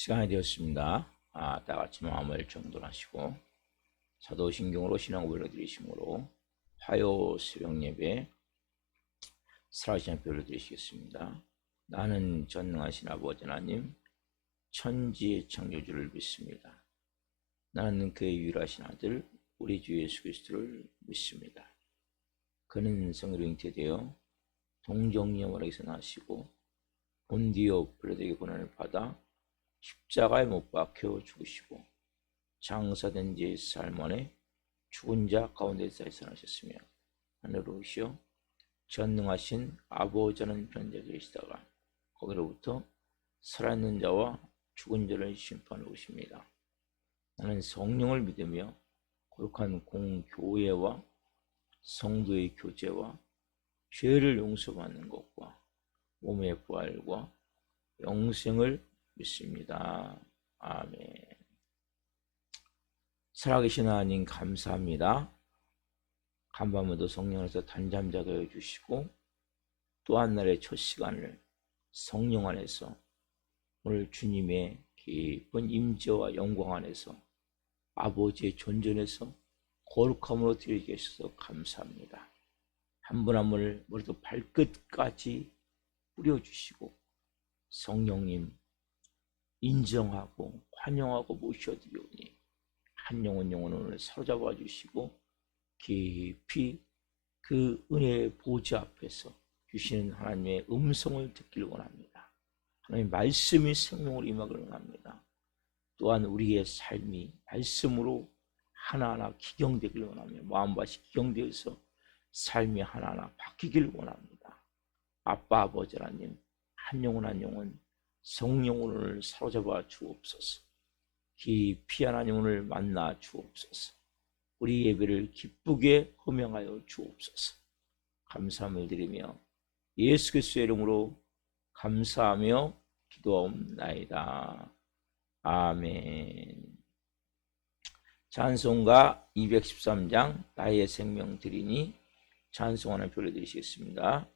시간이 되었습니다. 다 같이 마음을 정돈하시고 사도신경으로 신앙 고백을 드리심으로 화요 새벽 예배 살아계신 별을 드리시겠습니다. 나는 전능하신 아버지 하나님 천지의 창조주를 믿습니다. 나는 그의 유일하신 아들 우리 주 예수 그리스도를 믿습니다. 그는 성으로 잉태되어 동정녀원에서 나시고 본디오 빌라도에게 고난을 받아 십자가에 못 박혀 죽으시고 장사된 지 사흘 만에 죽은 자 가운데서 살아나셨으며 하늘로 오시어 전능하신 아버지는 변자에 계시다가 거기로부터 살아있는 자와 죽은 자를 심판하러 오십니다. 나는 성령을 믿으며 거룩한 공교회와 성도의 교제와 죄를 용서받는 것과 몸의 부활과 영생을 믿습니다. 아멘. 살아계신 하나님 감사합니다. 간밤에도 성령에서 단잠자게 해주시고 또 한 날의 첫 시간을 성령 안에서 오늘 주님의 깊은 임재와 영광 안에서 아버지의 존전에서 거룩함으로 드리게 하셔서 감사합니다. 한 분 한 분을 머리부터 발끝까지 뿌려주시고 성령님 인정하고 환영하고 모셔드리오니 한 영혼 영혼을 사로잡아 주시고 깊이 그 은혜의 보좌 앞에서 주시는 하나님의 음성을 듣기를 원합니다. 하나님의 말씀이 생명으로 임하기를 원합니다. 또한 우리의 삶이 말씀으로 하나하나 기경되기를 원하며 마음밭이 기경되어서 삶이 하나하나 바뀌기를 원합니다. 아빠 아버지 하나님 한 영혼 한 영혼 성령을 사로잡아 주옵소서. 깊이 하나님을 만나 주옵소서. 우리 예배를 기쁘게 호명하여 주옵소서. 감사함을 드리며 예수 그리스도의 이름으로 감사하며 기도하옵나이다. 아멘. 찬송가 213장 나의 생명 드리니 찬송하는 표를 드리시겠습니다.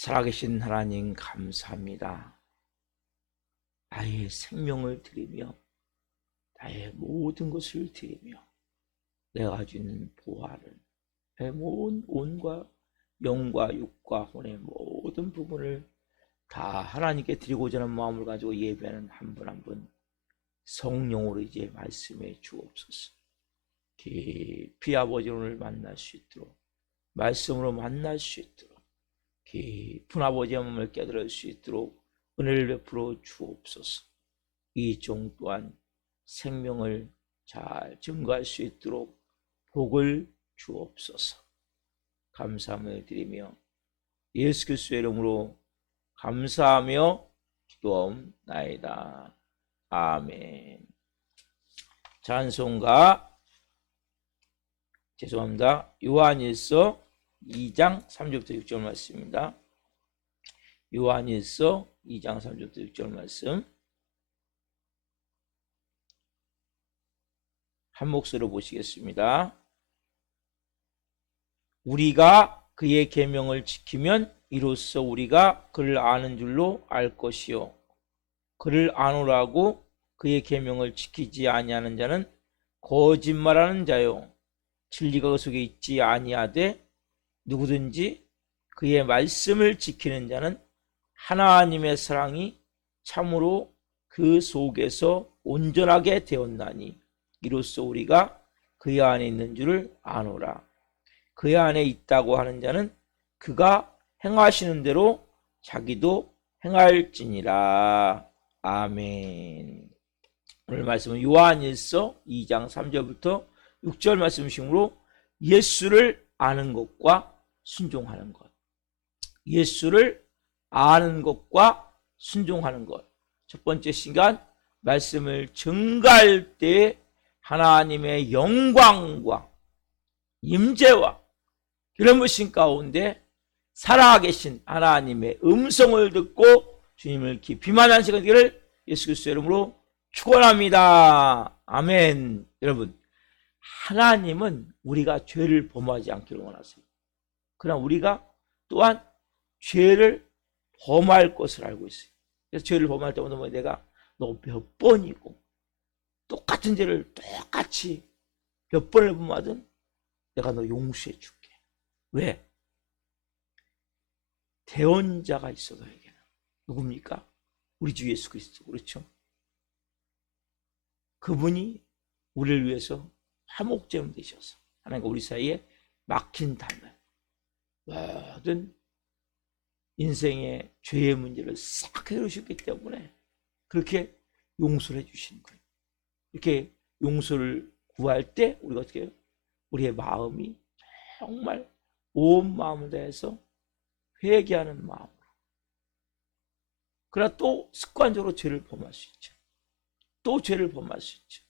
살아계신 하나님 감사합니다. 나의 생명을 드리며 나의 모든 것을 드리며 내가 가지고 있는 보화를 내 모든 온과 영과 육과 혼의 모든 부분을 다 하나님께 드리고자 하는 마음을 가지고 예배하는 한 분 한 분 성령으로 이제 말씀해 주옵소서. 깊이 아버지 오늘 만날 수 있도록 말씀으로 만날 수 있도록 깊은 아버지의 마음을 깨달을 수 있도록 은혜를 베풀어 주옵소서. 이 종 또한 생명을 잘 증거할 수 있도록 복을 주옵소서. 감사함을 드리며 예수 그리스도의 이름으로 감사하며 기도하옵나이다. 아멘. 찬송가 죄송합니다. 요한일서 2장 3절부터 6절 말씀입니다. 요한일서 2장 3절부터 6절 말씀 한 목소리로 보시겠습니다. 우리가 그의 계명을 지키면 이로써 우리가 그를 아는 줄로 알 것이요 그를 아노라고 그의 계명을 지키지 아니하는 자는 거짓말하는 자요 진리가 그 속에 있지 아니하되 누구든지 그의 말씀을 지키는 자는 하나님의 사랑이 참으로 그 속에서 온전하게 되었나니 이로써 우리가 그의 안에 있는 줄을 아노라. 그의 안에 있다고 하는 자는 그가 행하시는 대로 자기도 행할지니라. 아멘. 오늘 말씀은 요한일서 2장 3절부터 6절 말씀이시므로 예수를 아는 것과 순종하는 것. 예수를 아는 것과 순종하는 것. 첫 번째 시간 말씀을 증거할 때 하나님의 영광과 임재와 기름부심 가운데 살아계신 하나님의 음성을 듣고 주님을 깊이 만난 시간 되기를 예수 그리스도의 이름으로 축원합니다. 아멘. 여러분, 하나님은 우리가 죄를 범하지 않기를 원하세요. 그러나 우리가 또한 죄를 범할 것을 알고 있어요. 그래서 죄를 범할 때마다 내가 너 몇 번이고 똑같은 죄를 똑같이 몇 번을 범하든 내가 너 용서해 줄게. 왜? 대언자가 있어 너에게는. 누굽니까? 우리 주 예수 그리스도. 그렇죠? 그분이 우리를 위해서 화목제물 되셔서 하나님과 우리 사이에 막힌 담을 모든 인생의 죄의 문제를 싹 해결하셨기 때문에 그렇게 용서를 해주시는 거예요. 이렇게 용서를 구할 때 우리가 어떻게 해요? 우리의 마음이 정말 온 마음을 다해서 회개하는 마음으로. 그러나 또 습관적으로 죄를 범할 수 있죠. 또 죄를 범할 수 있죠.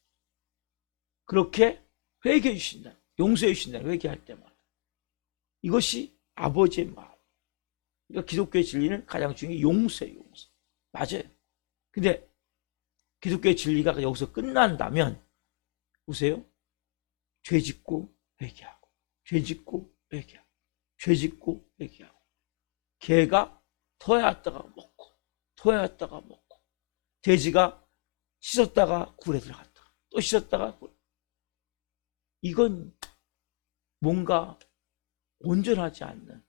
그렇게 회개해 주신다. 용서해 주신다. 회개할 때마다. 이것이 아버지의 마음. 그러니까 기독교의 진리는 가장 중요한 게 용서예요. 용서. 맞아요. 근데 기독교의 진리가 여기서 끝난다면 보세요. 죄 짓고 회개하고 죄 짓고 회개하고 죄 짓고 회개하고 개가 토해왔다가 먹고 토해왔다가 먹고 돼지가 씻었다가 굴에 들어갔다가 또 씻었다가 굴. 이건 뭔가 온전하지 않는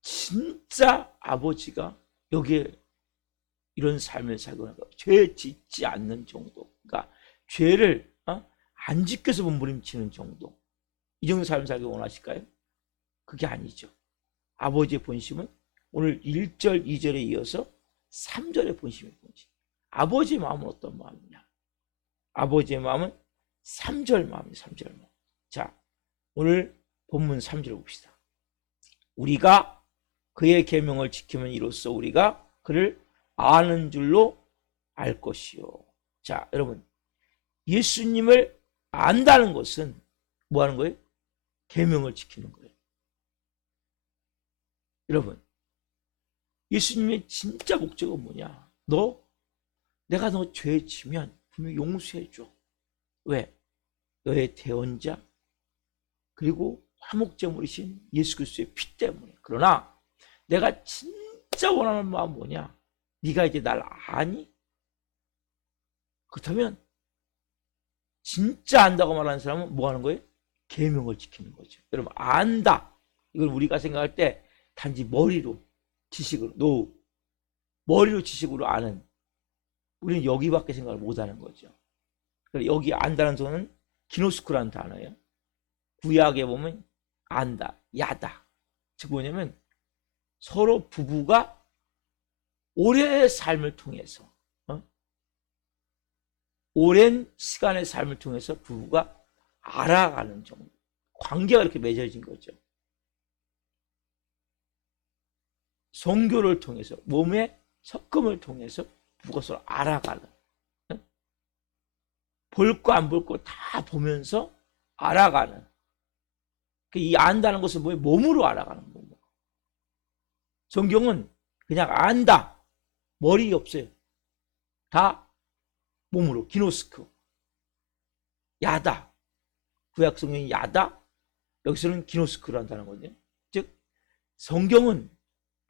진짜 아버지가 여기에 이런 삶을 살고 있는 거예요. 죄 짓지 않는 정도. 그러니까 죄를 안 지켜서 몸부림치는 정도. 이 정도 삶을 살기 원하실까요? 그게 아니죠. 아버지의 본심은 오늘 1절, 2절에 이어서 3절의 본심의 본심. 아버지의 마음은 어떤 마음이냐? 아버지의 마음은 3절 마음이에요. 3절 마음. 자, 오늘 본문 3절 봅시다. 우리가 그의 계명을 지키면 이로써 우리가 그를 아는 줄로 알 것이요. 자, 여러분, 예수님을 안다는 것은 뭐 하는 거예요? 계명을 지키는 거예요. 여러분, 예수님의 진짜 목적은 뭐냐? 내가 너 죄 지면 분명히 용서해 줘. 왜? 너의 대언자 그리고 화목제물이신 예수 그리스도의 피 때문에. 그러나 내가 진짜 원하는 마음 뭐냐? 네가 이제 날 아니? 그렇다면 진짜 안다고 말하는 사람은 뭐 하는 거예요? 계명을 지키는 거죠. 여러분, 안다. 이걸 우리가 생각할 때 단지 머리로 지식으로 머리로 지식으로 아는, 우리는 여기밖에 생각을 못하는 거죠. 여기 안다는 소는 기노스코라는 단어예요. 구약에 보면 안다, 야다. 즉 뭐냐면 서로 부부가 오랜 삶을 통해서, 오랜 시간의 삶을 통해서 부부가 알아가는 정도, 관계가 이렇게 맺어진 거죠. 성교를 통해서, 몸의 섞음을 통해서 부부가 서로 알아가는, 볼 거 안 볼 거 다 보면서 알아가는, 이 안다는 것은 뭐예요? 몸으로 알아가는 거예요. 성경은 그냥 안다, 머리 없어요. 다 몸으로, 기노스코. 야다, 구약 성경이 야다, 여기서는 기노스코로 한다는 거죠. 즉 성경은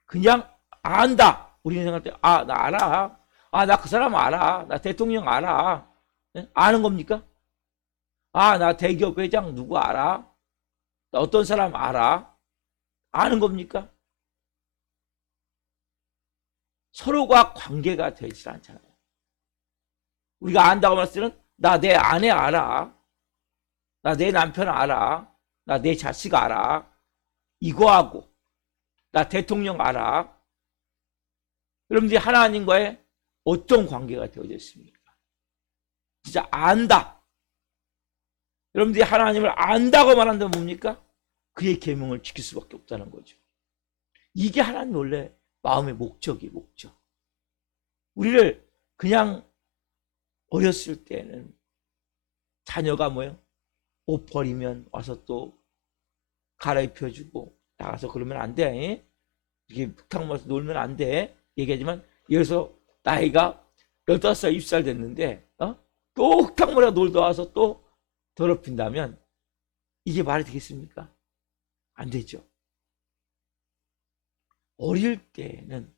그냥 안다. 우리는 생각할 때 나 알아, 나 그 사람 알아, 나 대통령 알아. 아는 겁니까? 나 대기업 회장 누구 알아? 나 어떤 사람 알아? 아는 겁니까? 서로가 관계가 되지 않잖아요. 우리가 안다고 말할 때는 나 내 아내 알아, 나 내 남편 알아, 나 내 자식 알아, 이거하고 나 대통령 알아. 여러분들이 하나님과의 어떤 관계가 되어져 있습니까? 진짜 안다. 여러분들이 하나님을 안다고 말한다면 뭡니까? 그의 계명을 지킬 수밖에 없다는 거죠. 이게 하나님 원래 마음의 목적이에요. 목적. 우리를 그냥 어렸을 때는 자녀가 뭐예요? 옷 버리면 와서 또 갈아입혀주고 나가서 그러면 안 돼. 이렇게 흙탕 먹어서 놀면 안 돼. 얘기하지만 여기서 나이가 15살, 20살 됐는데 또 흙탕 먹어 놀다 와서 또 더럽힌다면 이게 말이 되겠습니까? 안 되죠. 어릴 때는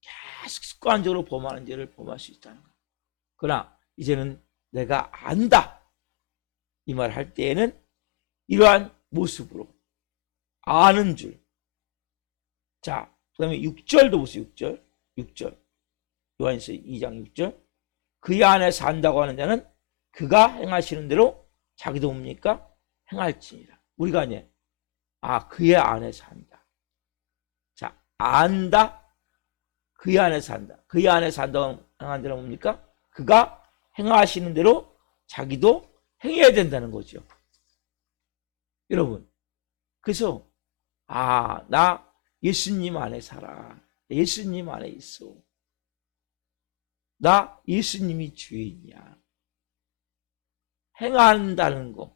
계속 습관적으로 범하는 죄를 범할 수 있다는 거예요. 그러나 이제는 내가 안다, 이 말 할 때에는 이러한 모습으로 아는 줄. 자, 그 다음에 6절도 보세요. 6절 요한일서 2장 6절. 그의 안에 산다고 하는 자는 그가 행하시는 대로 자기도 뭡니까? 행할지니라. 우리가 이제 그의 안에 산다. 자, 안다, 그의 안에 산다. 그의 안에 산다고 하는 자는 뭡니까? 그가 행하시는 대로 자기도 행해야 된다는 거죠. 여러분, 그래서 나 예수님 안에 살아. 예수님 안에 있어. 나 예수님이 주인이야. 행한다는 거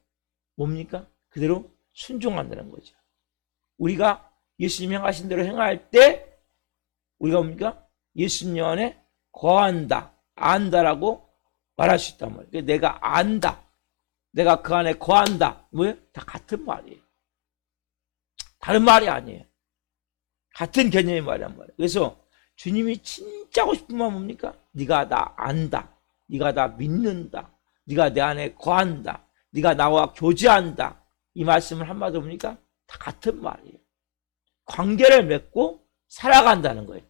뭡니까? 그대로 순종한다는 거죠. 우리가 예수님 행하신 대로 행할 때 우리가 뭡니까? 예수님 안에 거한다, 안다라고 말할 수 있단 말이에요. 내가 안다, 내가 그 안에 거한다, 뭐예요? 다 같은 말이에요. 다른 말이 아니에요. 같은 개념의 말이란 말이에요. 그래서 주님이 진짜 하고 싶은 말 뭡니까? 네가 나 안다, 네가 나 믿는다, 네가 내 안에 거한다, 네가 나와 교제한다. 이 말씀을 한마디로 뭡니까? 다 같은 말이에요. 관계를 맺고 살아간다는 거예요.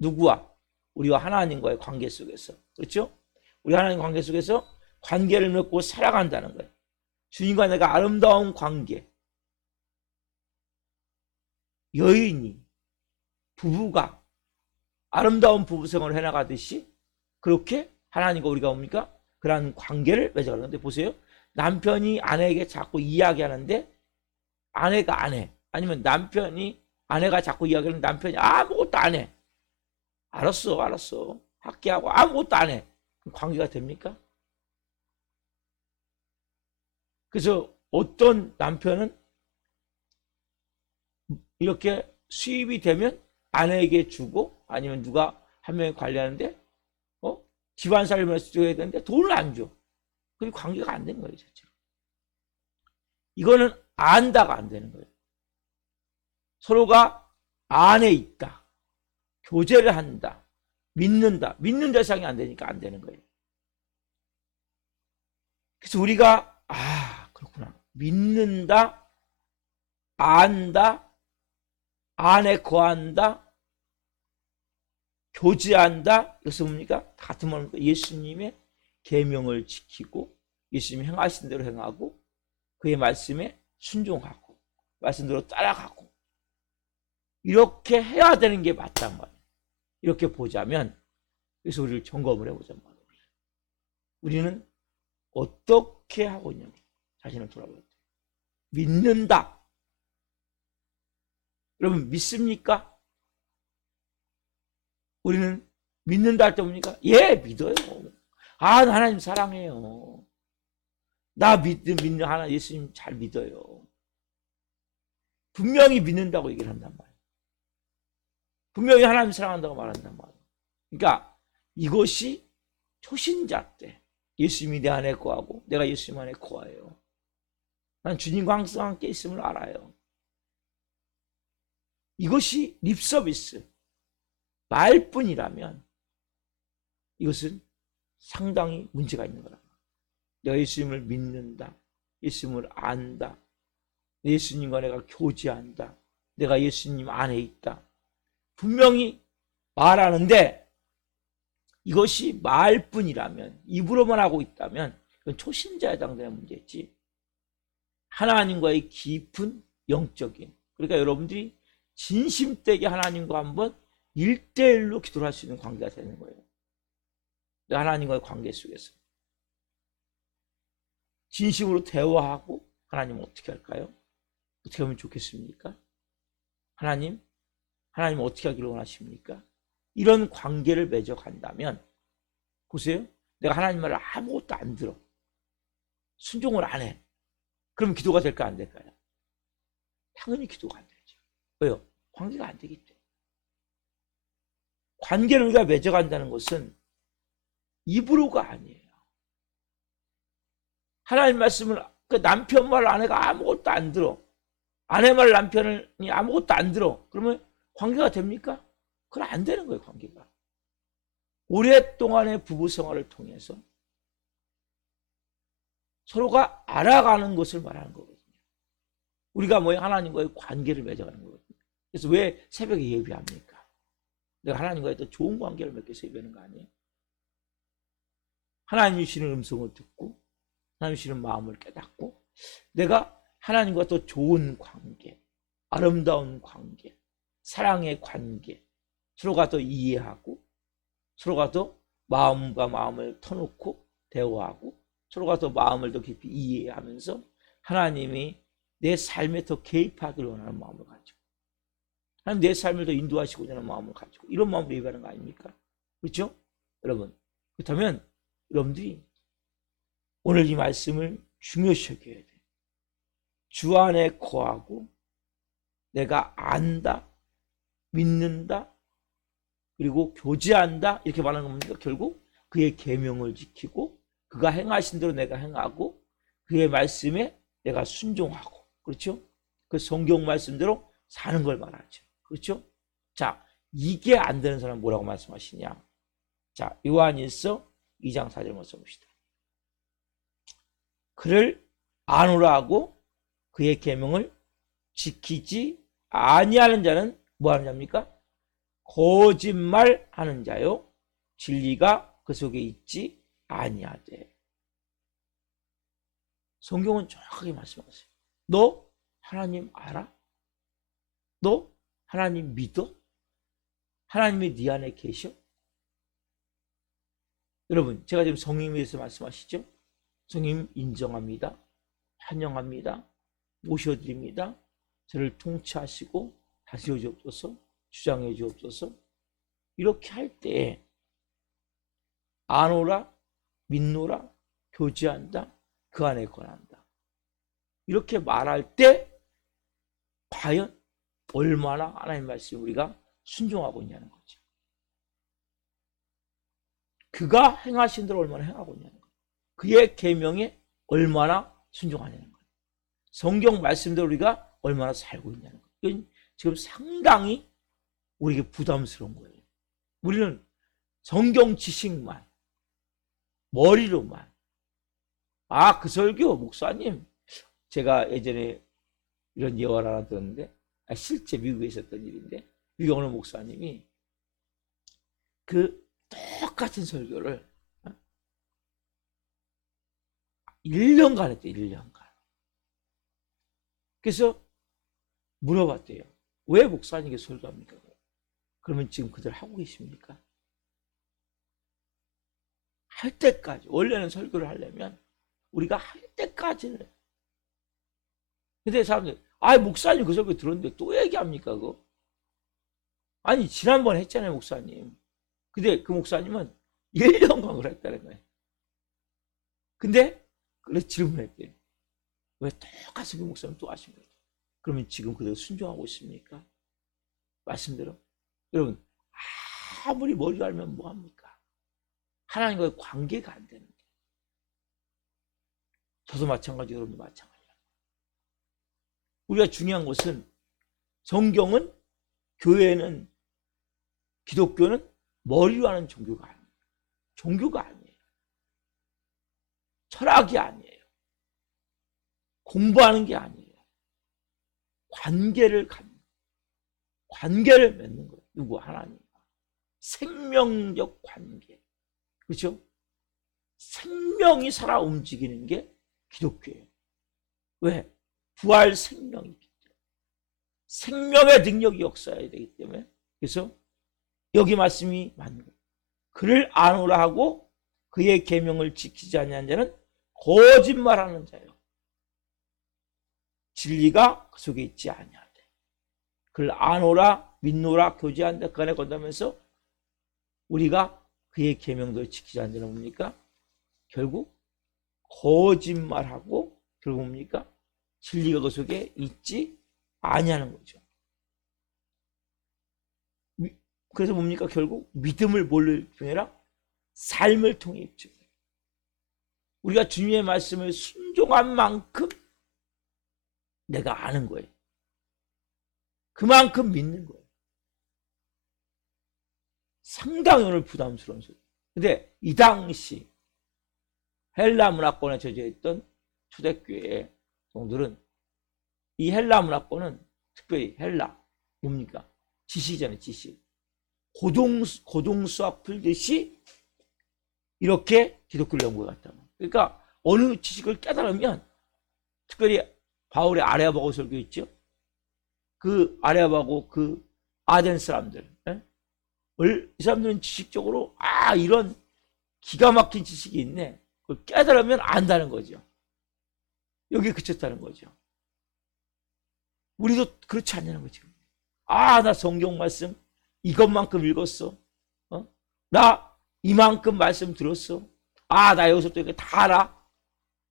누구와? 우리와 하나님과의 관계 속에서. 그렇죠? 우리 하나님 관계 속에서 관계를 맺고 살아간다는 거예요. 주님과 내가 아름다운 관계. 여인이, 부부가 아름다운 부부 생활을 해나가듯이 그렇게 하나님과 우리가 뭡니까? 그런 관계를 맺어가는데 보세요. 남편이 아내에게 자꾸 이야기하는데 아내가 안 해. 아니면 아내가 자꾸 이야기하는데 남편이 아무것도 안 해. 알았어. 할게 하고 아무것도 안 해. 관계가 됩니까? 그래서 어떤 남편은 이렇게 수입이 되면 아내에게 주고 아니면 누가 한 명이 관리하는데 집안 살림을 해야 되는데 돈을 안 줘. 그게 관계가 안 된 거예요. 이거는 안다가 안 되는 거예요. 서로가 안에 있다, 교제를 한다, 믿는다. 믿는 대상이 안 되니까 안 되는 거예요. 그래서 우리가 그렇구나, 믿는다, 안다, 안에 거한다, 교제한다. 이것은 뭡니까? 같은 말입니까? 예수님의 계명을 지키고 예수님이 행하신 대로 행하고 그의 말씀에 순종하고 말씀대로 따라가고 이렇게 해야 되는 게 맞단 말이에요. 이렇게 보자면, 그래서 우리를 점검을 해보자면 우리는 어떻게 하고 있냐고 자신을 돌아봐야 돼요. 믿는다. 여러분 믿습니까? 우리는 믿는다 할 때 뭡니까? 예, 믿어요. 나 하나님 사랑해요. 나 믿는 하나님 예수님 잘 믿어요. 분명히 믿는다고 얘기를 한단 말이에요. 분명히 하나님 사랑한다고 말한단 말이에요. 그러니까 이것이 초신자 때 예수님이 내 안에 거하고 내가 예수님 안에 거해요. 난 주님과 항상 함께 있음을 알아요. 이것이 립서비스 말뿐이라면 이것은 상당히 문제가 있는 거라. 내가 예수님을 믿는다, 예수님을 안다, 예수님과 내가 교제한다, 내가 예수님 안에 있다, 분명히 말하는데 이것이 말뿐이라면, 입으로만 하고 있다면 그건 초신자에 해당되는 문제지, 하나님과의 깊은 영적인, 그러니까 여러분들이 진심되게 하나님과 한번 1대1로 기도를 할 수 있는 관계가 되는 거예요. 하나님과의 관계 속에서 진심으로 대화하고, 하나님 어떻게 할까요? 어떻게 하면 좋겠습니까? 하나님 어떻게 하기를 원하십니까? 이런 관계를 맺어간다면, 보세요, 내가 하나님 말을 아무것도 안 들어, 순종을 안 해, 그럼 기도가 될까 안 될까요? 당연히 기도가 안 되죠. 왜요? 관계가 안 되기 때문에. 관계를 우리가 맺어간다는 것은 입으로가 아니에요. 하나님 말씀을, 그 남편 말 아내가 아무것도 안 들어, 아내 말 남편이 아무것도 안 들어, 그러면 관계가 됩니까? 그건 안 되는 거예요. 관계가 오랫동안의 부부 생활을 통해서 서로가 알아가는 것을 말하는 거거든요. 우리가 하나님과의 관계를 맺어가는 거거든요. 그래서 왜 새벽에 예배합니까? 내가 하나님과의 더 좋은 관계를 맺기 위해서 예배하는 거 아니에요? 하나님 주시는 음성을 듣고 하나님 주시는 마음을 깨닫고 내가 하나님과 더 좋은 관계, 아름다운 관계, 사랑의 관계, 서로가 더 이해하고 서로가 더 마음과 마음을 터놓고 대화하고 서로가 더 마음을 더 깊이 이해하면서 하나님이 내 삶에 더 개입하기를 원하는 마음을 가지고, 하나님 내 삶을 더 인도하시고자 하는 마음을 가지고, 이런 마음으로 예배하는 거 아닙니까? 그렇죠? 여러분, 그렇다면 여러분들이 오늘 이 말씀을 중요시 여겨야 돼요. 주 안에 거하고 내가 안다, 믿는다, 그리고 교제한다, 이렇게 말하는 겁니까? 결국 그의 계명을 지키고 그가 행하신 대로 내가 행하고 그의 말씀에 내가 순종하고, 그렇죠? 그 성경 말씀대로 사는 걸 말하죠. 그렇죠? 자, 이게 안 되는 사람은 뭐라고 말씀하시냐? 자, 요한일서 2장 4절 말씀 봅시다. 그를 아노라 하고 그의 계명을 지키지 아니하는 자는 뭐 하는 자입니까? 거짓말하는 자요, 진리가 그 속에 있지 아니하되. 성경은 정확하게 말씀하세요. 너 하나님 알아? 너 하나님 믿어? 하나님이 네 안에 계셔? 여러분, 제가 지금 성령에 대해서 말씀하시죠? 성령 인정합니다, 환영합니다, 모셔드립니다, 저를 통치하시고 다스려 주옵소서, 주장해 주옵소서. 이렇게 할 때 아노라, 믿노라, 교제한다, 그 안에 거한다, 이렇게 말할 때 과연 얼마나 하나님 말씀 우리가 순종하고 있냐는 거죠. 그가 행하신 대로 얼마나 행하고 있냐는 거죠. 그의 계명에 얼마나 순종하냐는 거예요. 성경 말씀대로 우리가 얼마나 살고 있냐는 거예요. 이건 지금 상당히 우리에게 부담스러운 거예요. 우리는 성경 지식만, 머리로만, 그 설교 목사님, 제가 예전에 이런 예화를 하나 들었는데, 실제 미국에 있었던 일인데, 미국 어느 목사님이 그 똑같은 설교를 1년간 했대요. 1년간. 그래서 물어봤대요. 왜 목사님께 설교합니까? 그러면 지금 그들 하고 계십니까? 할 때까지. 원래는 설교를 하려면 우리가 할 때까지는 해요. 근데 사람들, 목사님 그 설교 들었는데 또 얘기합니까, 그거? 아니, 지난번 했잖아요, 목사님. 근데 그 목사님은 1년간 그랬다는 거예요. 근데, 그래서 질문했대요. 왜 똑같이 그 목사님 또 하신 거예요? 그러면 지금 그대로 순종하고 있습니까? 말씀대로. 여러분, 아무리 머리 알면 뭐합니까? 하나님과의 관계가 안 되는 거예요. 저도 마찬가지고 여러분도 마찬가지예요. 우리가 중요한 것은 성경은, 교회는, 기독교는 머리로 하는 종교가 아니에요. 종교가 아니에요. 철학이 아니에요. 공부하는 게 아니에요. 관계를 맺는 거예요. 누구? 하나님과. 생명적 관계. 그렇죠? 생명이 살아 움직이는 게 기독교예요. 왜? 부활 생명이 있기 때문에. 생명의 능력이 역사해야 되기 때문에. 그래서 여기 말씀이 맞는 거예요. 그를 아노라 하고 그의 계명을 지키지 아니한 자는 거짓말하는 자요. 진리가 그 속에 있지 아니하되. 그를 아노라 믿노라 교제한다 그 안에 건다면서 우리가 그의 계명들을 지키지 않는 자는 뭡니까? 결국 거짓말하고 결국 뭡니까? 진리가 그 속에 있지 아니하는 거죠. 그래서 뭡니까? 결국 믿음을 뭘로 입증해라? 삶을 통해 입증해라. 우리가 주님의 말씀을 순종한 만큼 내가 아는 거예요. 그만큼 믿는 거예요. 상당히 오늘 부담스러운 소리. 근데 이 당시 헬라 문화권에 젖어있던 초대교회의 성도들은 이 헬라 문화권은 특별히 헬라 뭡니까? 지식이잖아요. 지식. 고등 수학 풀듯이 이렇게 기독교를 연구해 갔다. 그러니까 어느 지식을 깨달으면 특별히 바울의 아레오바고 설교 있죠. 그 아레오바고 그 아덴 사람들, 이 사람들은 지식적으로 이런 기가 막힌 지식이 있네. 그걸 깨달으면 안다는 거죠. 여기에 그쳤다는 거죠. 우리도 그렇지 않냐는 거죠. 나 성경 말씀 이것만큼 읽었어. 나 이만큼 말씀 들었어. 나 여기서부터 이렇게 다 알아.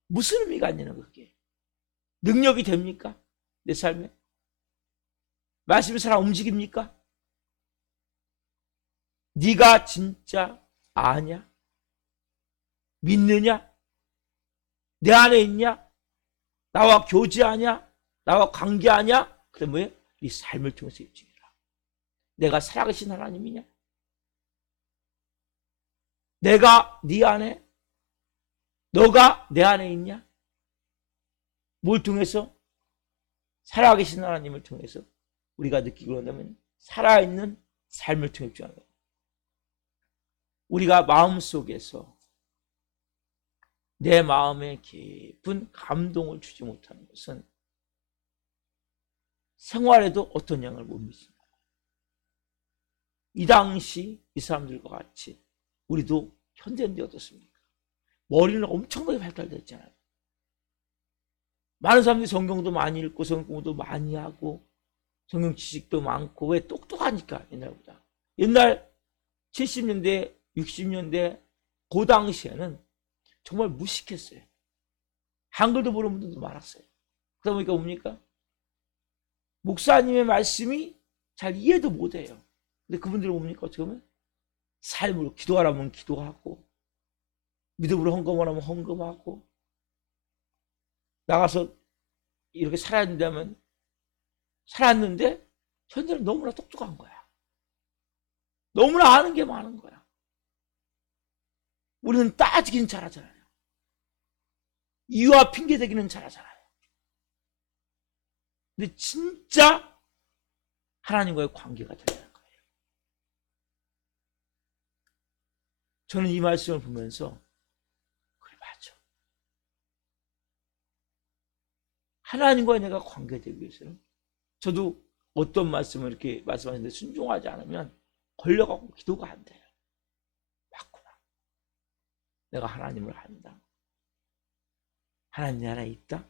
무슨 의미가 있냐는 그게. 능력이 됩니까? 내 삶에? 말씀이 살아 움직입니까? 네가 진짜 아냐? 믿느냐? 내 안에 있냐? 나와 교제하냐? 나와 관계하냐? 그래 뭐예요? 네 삶을 통해서 입증해라. 내가 살아계신 하나님이냐? 내가 네 안에? 너가 내 안에 있냐? 뭘 통해서? 살아계신 하나님을 통해서 우리가 느끼고 한다면 살아있는 삶을 통해 입증하는 거예요. 우리가 마음속에서 내 마음에 깊은 감동을 주지 못하는 것은 생활에도 어떤 영향을 못 미친다. 이 당시 이 사람들과 같이 우리도 현대인데 어떻습니까? 머리는 엄청나게 발달됐잖아요. 많은 사람들이 성경도 많이 읽고 성경도 많이 하고 성경 지식도 많고. 왜? 똑똑하니까. 옛날보다. 옛날 70년대 60년대 그 당시에는 정말 무식했어요. 한글도 모르는 분들도 많았어요. 그러다 보니까 뭡니까? 목사님의 말씀이 잘 이해도 못해요. 근데 그분들은 뭡니까? 어떻게 보면 삶으로 기도하라면 기도하고 믿음으로 헌금하라면 헌금하고 나가서 이렇게 살았는데 현재는 너무나 똑똑한 거야. 너무나 아는 게 많은 거야. 우리는 따지기는 잘하잖아요. 이유와 핑계대기는 잘하잖아요. 근데 진짜 하나님과의 관계가 되는 거예요. 저는 이 말씀을 보면서 그래, 맞아. 하나님과 내가 관계되기 위해서는 저도 어떤 말씀을 이렇게 말씀하시는데 순종하지 않으면 걸려가고 기도가 안 돼요. 맞구나. 내가 하나님을 안다. 하나님 내 안에 있다.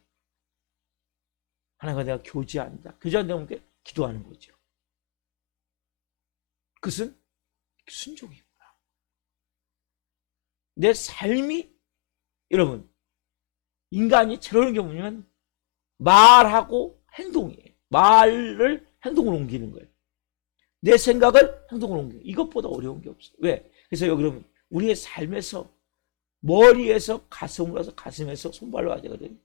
하나님과 내가 교제한다. 교제한다면 기도하는 거죠. 그것은 순종이구나. 내 삶이, 여러분, 인간이 저러는 게 뭐냐면 말하고 행동이에요. 말을 행동으로 옮기는 거예요. 내 생각을 행동으로 옮기는 거예요. 이것보다 어려운 게 없어요. 왜? 그래서 여기 그러면 우리의 삶에서 머리에서 가슴으로 해서 가슴에서 손발로 가야 되거든요.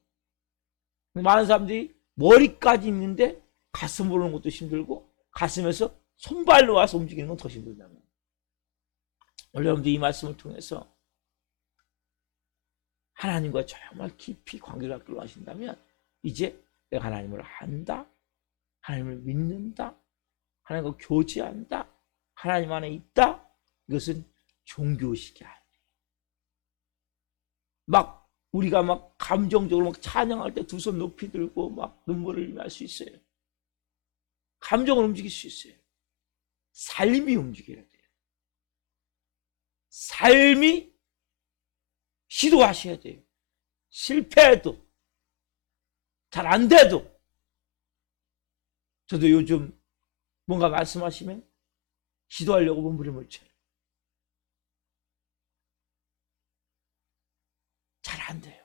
많은 사람들이 머리까지 있는데 가슴으로 오는 것도 힘들고 가슴에서 손발로 와서 움직이는 건 더 힘들다면, 원래 여러분들 이 말씀을 통해서 하나님과 정말 깊이 관계를 갖기로 하신다면 이제 내가 하나님을 안다, 하나님을 믿는다, 하나님과 교제한다, 하나님 안에 있다. 이것은 종교식이 아니에요. 막 우리가 막 감정적으로 막 찬양할 때 두 손 높이 들고 막 눈물을 흘릴 수 있어요. 감정을 움직일 수 있어요. 삶이 움직여야 돼요. 삶이 시도하셔야 돼요. 실패해도 잘 안 돼도. 저도 요즘 뭔가 말씀하시면 시도하려고 몸부림을 쳐요. 잘 안 돼요.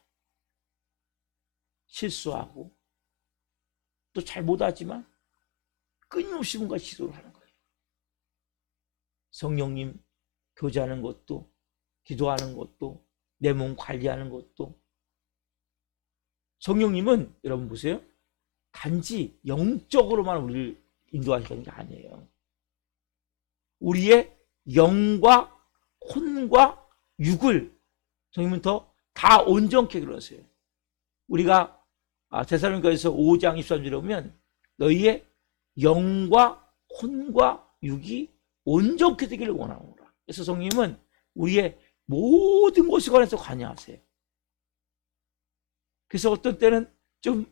실수하고 또 잘 못하지만 끊임없이 뭔가 시도를 하는 거예요. 성령님 교제하는 것도, 기도하는 것도, 내 몸 관리하는 것도. 성령님은 여러분 보세요. 단지 영적으로만 우리를 인도하시는 게 아니에요. 우리의 영과 혼과 육을 성령님은 다 온전케 그러세요. 우리가 데살로니가에서 5장 23절에 보면 너희의 영과 혼과 육이 온전케 되기를 원하노라. 그래서 성령님은 우리의 모든 것에 관해서 관여하세요. 그래서 어떤 때는 좀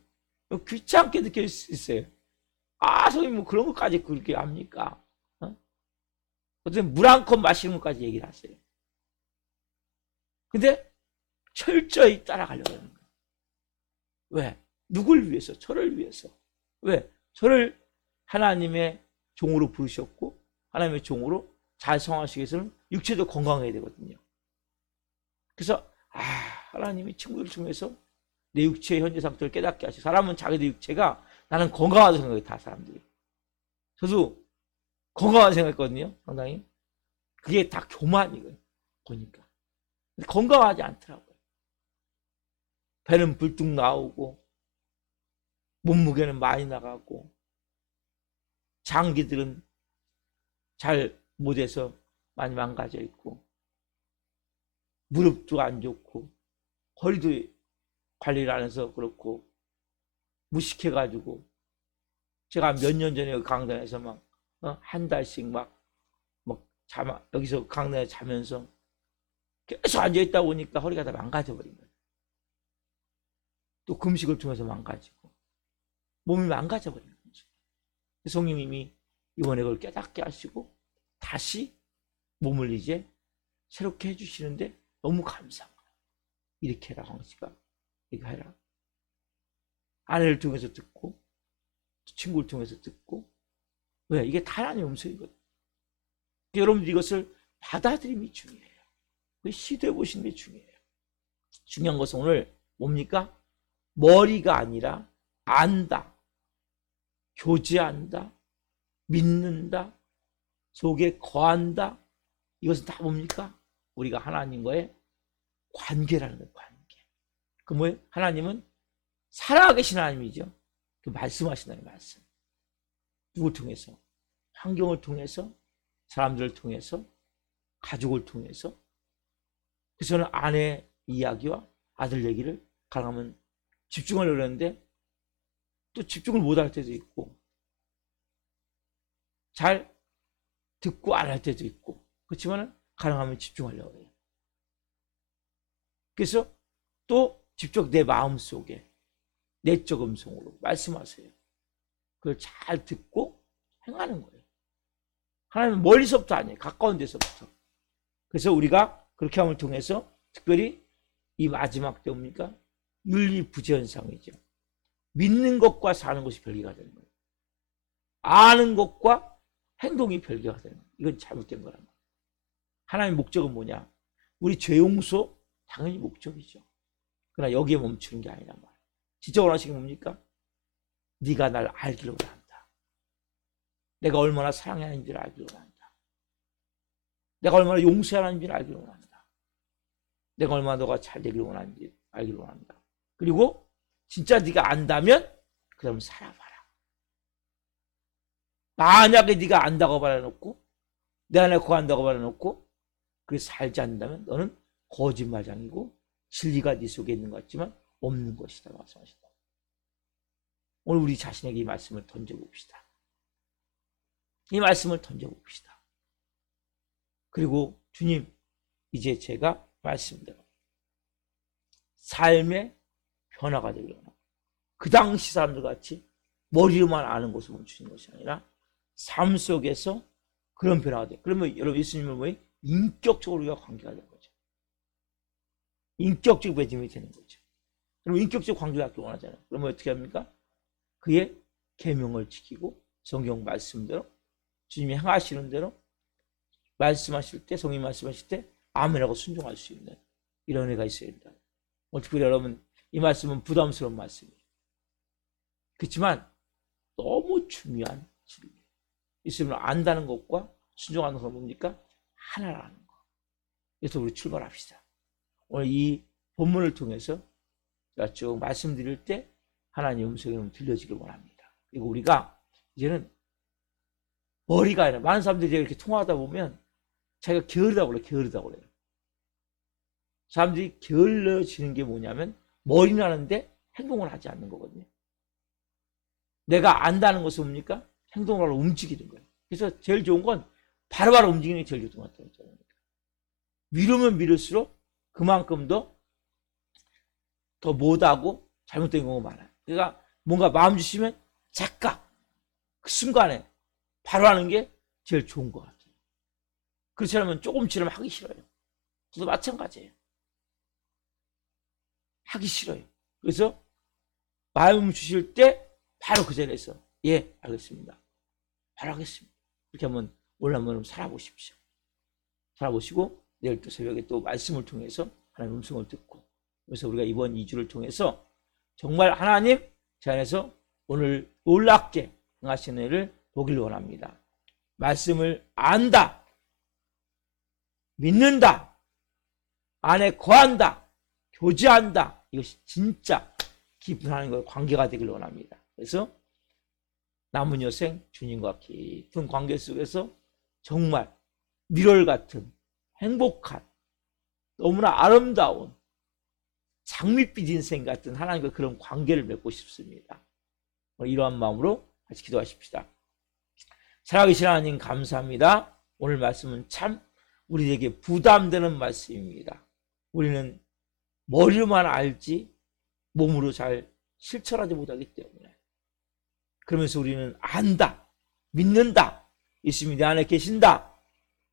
귀찮게 느낄 수 있어요. 성령님 뭐 그런 것까지 그렇게 합니까? 어떤 때는 물 한 컵 마시는 것까지 얘기를 하세요. 근데 철저히 따라가려고 하는 거예요. 왜? 누굴 위해서? 저를 위해서. 왜? 저를 하나님의 종으로 부르셨고 하나님의 종으로 잘 성화하시기 위해서는 육체도 건강해야 되거든요. 그래서 하나님이 친구들을 통해서 내 육체의 현재 상태를 깨닫게 하시고, 사람은 자기의 육체가 나는 건강하다고 생각해요. 다 사람들이. 저도 건강하다고 생각했거든요. 상당히. 그게 다 교만이거든요. 보니까. 근데 건강하지 않더라고요. 배는 불뚝 나오고 몸무게는 많이 나가고 장기들은 잘 못해서 많이 망가져 있고 무릎도 안 좋고 허리도 관리를 안 해서 그렇고 무식해가지고 제가 몇 년 전에 강단에서 막 한 달씩 막 여기서 강단에 자면서 계속 앉아있다 보니까 허리가 다 망가져 버린 거예요. 또 금식을 통해서 망가지고 몸이 망가져 버린 거죠. 성령님이 이번에 그걸 깨닫게 하시고 다시 몸을 이제 새롭게 해주시는데 너무 감사한 거예요. 이렇게 해라, 황씨가. 이거 해라. 아내를 통해서 듣고 친구를 통해서 듣고. 왜? 이게 다 하나님의 음성이거든요. 여러분들 이것을 받아들임이 중요해요. 시도해 보시는 게 중요해요. 중요한 것은 오늘 뭡니까? 머리가 아니라 안다, 교제한다, 믿는다, 속에 거한다. 이것은 다 뭡니까? 우리가 하나님과의 관계라는 거예요. 관계. 그 뭐예요? 하나님은 살아계신 하나님이죠. 그 말씀하신다는 말씀. 누굴 통해서? 환경을 통해서, 사람들을 통해서, 가족을 통해서. 그래서 저는 아내 이야기와 아들 얘기를 가능하면 집중하려고 했는데 또 집중을 못할 때도 있고 잘 듣고 안 할 때도 있고 그렇지만 가능하면 집중하려고 해요. 그래서 또 직접 내 마음속에 내적 음성으로 말씀하세요. 그걸 잘 듣고 행하는 거예요. 하나님은 멀리서부터 아니에요. 가까운 데서부터. 그래서 우리가 그렇게 함을 통해서 특별히 이 마지막 때 뭡니까? 윤리부재현상이죠. 믿는 것과 사는 것이 별개가 되는 거예요. 아는 것과 행동이 별개가 되는 거예요. 이건 잘못된 거란 말이에요. 하나님의 목적은 뭐냐? 우리 죄 용서 당연히 목적이죠. 그러나 여기에 멈추는 게 아니란 말이에요. 진짜 원하시는 게 뭡니까? 네가 날 알기를 원한다. 내가 얼마나 사랑하는지를 알기를 원한다. 내가 얼마나 용서하는지를 알기를 원한다. 내가 얼마나 너가 잘 되기를 원하는지 알기를 원한다. 그리고 진짜 네가 안다면 그럼 살아봐라. 만약에 네가 안다고 말해놓고 내 안에 거한다고 말해놓고 그래서 살지 않는다면 너는 거짓말장이고 진리가 네 속에 있는 것 같지만 없는 것이다 말씀하신다. 오늘 우리 자신에게 이 말씀을 던져봅시다. 이 말씀을 던져봅시다. 그리고 주님 이제 제가 말씀대로 삶의 변화가 되기를 원합니다. 그 당시 사람들 같이 머리로만 아는 것을 멈추는 것이 아니라 삶 속에서 그런 변화가 돼요. 그러면 여러분 예수님은 뭐예요? 인격적으로 우리가 관계가 되는 거죠. 인격적 맺음이 되는 거죠. 그럼 인격적 관계를 갖기 원하잖아요. 그러면 어떻게 합니까? 그의 계명을 지키고 성경 말씀대로 주님이 행하시는 대로 말씀하실 때 성령 말씀하실 때 아멘하고 순종할 수 있는 이런 애가 있어야 된다. 특별히 여러분 이 말씀은 부담스러운 말씀이에요. 그렇지만 너무 중요한 진리예요. 예수님을 안다는 것과 순종하는 것은 뭡니까? 하나라는 거. 그래서 우리 출발합시다. 오늘 이 본문을 통해서 제가 쭉 말씀드릴 때 하나님의 음성이 들려지길 원합니다. 그리고 우리가 이제는 머리가 아니라 많은 사람들이 이렇게 통화하다 보면 자기가 게으르다고 그래요. 게으르다고 그래요. 사람들이 게을러지는 게 뭐냐면 머리는 하는데 행동을 하지 않는 거거든요. 내가 안다는 것은 뭡니까? 행동을 하러 움직이는 거예요. 그래서 제일 좋은 건 바로바로 움직이는 게 제일 좋은 것 같아요. 미루면 미룰수록 그만큼 더 못하고 잘못된 경우가 많아요. 그러니까 뭔가 마음 주시면 작가 그 순간에 바로 하는 게 제일 좋은 것 같아요. 그렇지 않으면 조금 지나면 하기 싫어요. 저도 마찬가지예요. 하기 싫어요. 그래서 마음 주실 때 바로 그 자리에서 예 알겠습니다. 바로 하겠습니다. 그렇게 한번 오늘 한번 살아보십시오. 살아보시고 내일 또 새벽에 또 말씀을 통해서 하나님의 음성을 듣고 그래서 우리가 이번 2주를 통해서 정말 하나님 제 안에서 오늘 놀랍게 행하시는 일을 보길 원합니다. 말씀을 안다, 믿는다, 안에 거한다, 교제한다. 이것이 진짜 깊은 하나님과의 관계가 되길 원합니다. 그래서 남은 여생 주님과 깊은 관계 속에서 정말 미럴 같은 행복한 너무나 아름다운 장밋빛 인생 같은 하나님과 그런 관계를 맺고 싶습니다. 이러한 마음으로 같이 기도하십시다. 살아계신 하나님 감사합니다. 오늘 말씀은 참 우리에게 부담되는 말씀입니다. 우리는 머리로만 알지 몸으로 잘 실천하지 못하기 때문에 그러면서 우리는 안다, 믿는다, 예수님이 내 안에 계신다,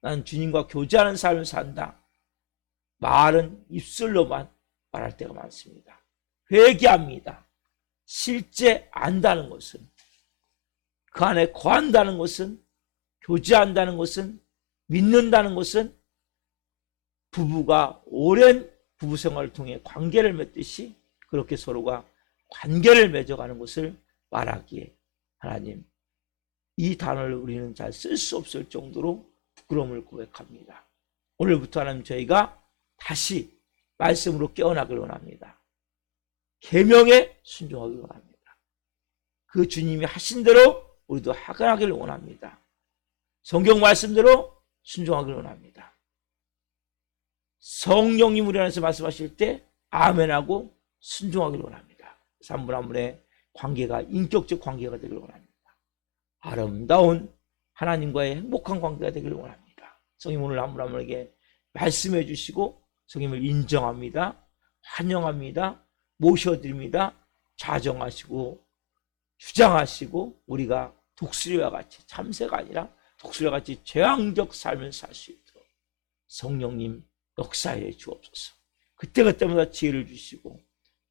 난 주님과 교제하는 삶을 산다. 말은 입술로만 말할 때가 많습니다. 회개합니다. 실제 안다는 것은 그 안에 거한다는 것은 교제한다는 것은 믿는다는 것은 부부가 오랜 부부 생활을 통해 관계를 맺듯이 그렇게 서로가 관계를 맺어가는 것을 말하기에 하나님 이 단어를 우리는 잘 쓸 수 없을 정도로 부끄러움을 고백합니다. 오늘부터 하나님 저희가 다시 말씀으로 깨어나길 원합니다. 계명에 순종하기를 원합니다. 그 주님이 하신 대로 우리도 하기를 원합니다. 성경 말씀대로 순종하기를 원합니다. 성령님 우리 안에서 말씀하실 때 아멘하고 순종하기를 원합니다. 3분 한 분의 관계가 인격적 관계가 되기를 원합니다. 아름다운 하나님과의 행복한 관계가 되기를 원합니다. 성님 오늘 한 분 한 분에게 말씀해 주시고 성님을 인정합니다. 환영합니다. 모셔드립니다. 자정하시고 주장하시고 우리가 독수리와 같이 참새가 아니라 독수리와 같이 제왕적 삶을 살 수 있도록 성령님 역사해 주옵소서. 그때그때마다 지혜를 주시고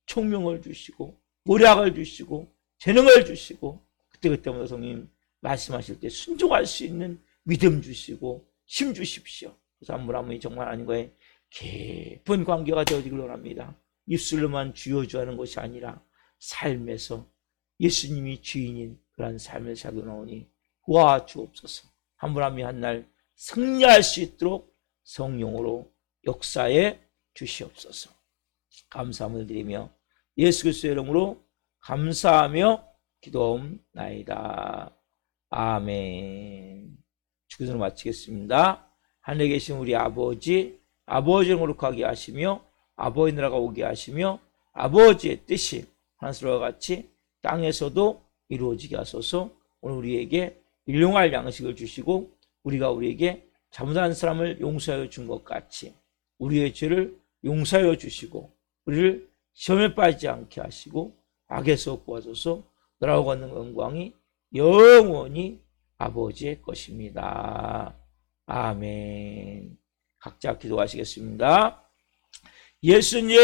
총명을 주시고 모략을 주시고 재능을 주시고 그때그때마다 성령 말씀하실 때 순종할 수 있는 믿음 주시고 힘 주십시오. 그래서 한 분 한 분이 정말 하나님과의 깊은 관계가 되어지길 원합니다. 입술로만 주여주하는 것이 아니라 삶에서 예수님이 주인인 그런 삶을 살고 나오니 도와주옵소서. 한 분 한 분이 한 날 승리할 수 있도록 성령으로 역사해 주시옵소서. 감사함을 드리며 예수 그리스도의 이름으로 감사하며 기도하옵나이다. 아멘. 축도를 마치겠습니다. 하늘에 계신 우리 아버지를 거룩하게 하시며 아버지 나라가 오게 하시며 아버지의 뜻이 하늘과 같이 땅에서도 이루어지게 하소서. 오늘 우리에게 일용할 양식을 주시고 우리가 우리에게 잘못한 사람을 용서하여 준 것 같이 우리의 죄를 용서하여 주시고 우리를 시험에 빠지지 않게 하시고 악에서 구하소서. 너라고 받는 영광이 영원히 아버지의 것입니다. 아멘. 각자 기도하시겠습니다. 예수님